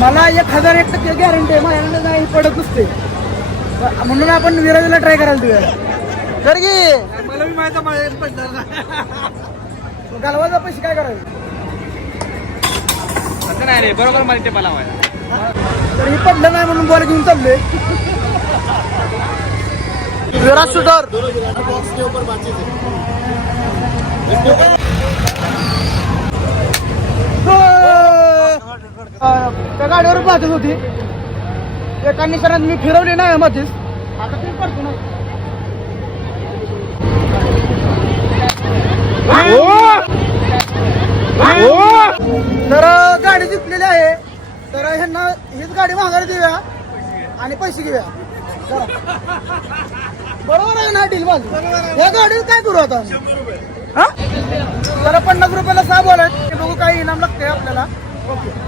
मला 1001% गॅरंटी आहे, माझ्याकडे नाही पडत नसते, म्हणून आपण विराजला ट्राय करायला देऊया. तर की मला मी माहिती माझ्या पडणार ना. घालवायचा पैसे काय करायचे? असं नाही रे, बरोबर माहिती आहे मला माझ्या. तर हे पडलं नाही म्हणून बॉल घेऊन चालले. विराज शूटर त्या गाडीवर पाहतच होती, एका निशाणात मी फिरवली नाही मध्येच. आता ते पडतो ना. तर गाडी जिंकलेली आहे, तर ह्यांना हीच गाडी माघारी देऊया आणि पैसे घेऊया. चला. बरोबर आहे ना डील बाजू? या गाडीत काय करू आता? हा, जरा 50 रुपयाला 6 बॉल आहेत, बघू काही इनाम लागते आपल्याला. ओके.